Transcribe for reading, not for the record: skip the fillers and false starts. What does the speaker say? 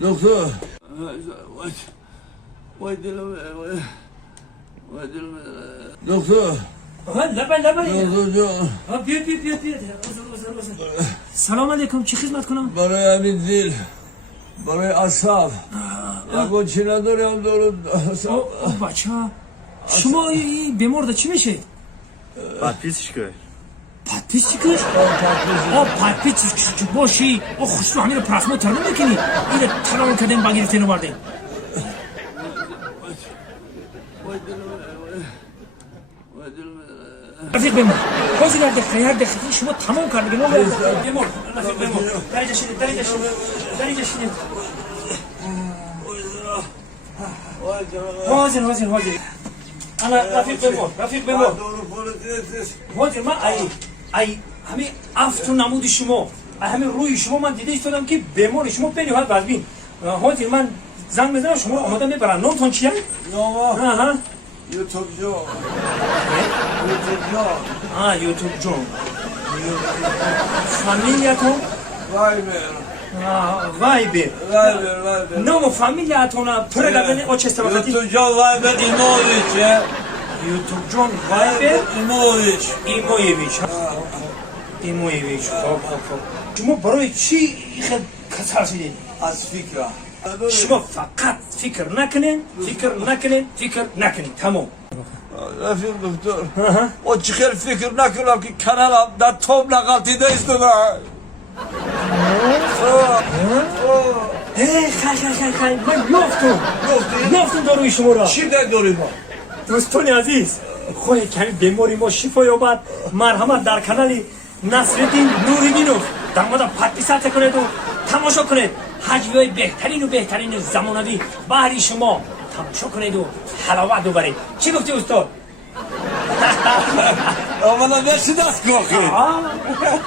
دکتر وای دلم وای دلم دکتر لبن دکتر جان بیا سلام علیکم چی خدمت کنم؟ برای همین دل برای اعصاب اگه چی ندارم دارم بچه شما این بیمار چی میشه؟ پاتپیس چیکار؟ پاتپیس چیکار؟ پاتپیس چی باشی خوش همین پراسمو ترنم میکنی این ترنم کردن بگیری تینو بردن رفیق بیمار بازی در دقیقه شما تمام کردگی بیمار رفیق بیمار دریجه شدید حاضر انا رفیق بیمار حاضر من ای همین افت و نمود شما همین روی شما من دیده ایستادم که بیمار شما بینی باید بردین حاضر من زنگ میزنم شما آماده میبرن نامتون چیه؟ نامه یوتیوب جان یوتیوب جان فامیلیاتون؟ وایبر نام فامیلیاتون پره لبنه او چه استفاده؟ یوتیوب جان وایبر ایموویچه یوتیوب جان وایبر ایمویویچ خب شما برای چی خیلی کسر شدید؟ از فکر شما فقط فکر نکنین تمام رفیق دکتر او چی خیلی فکر نکنم که کنالم در توم نقلتیده ایستادم خیلی من یافتم داروی شما را چی در دوری ما؟ دوستان عزیز خواهی کمی بیماری ما شفا یابد مرحمت در کانال نصرالدین نوری‌بینوف در مورد پاتپیسات کنید و تماشا کنید حجوی بهترین زمانوی بهری شما تماشا کنید و حلاوت ببرید چی گفتی استاد؟ آمالا مرسی دست کن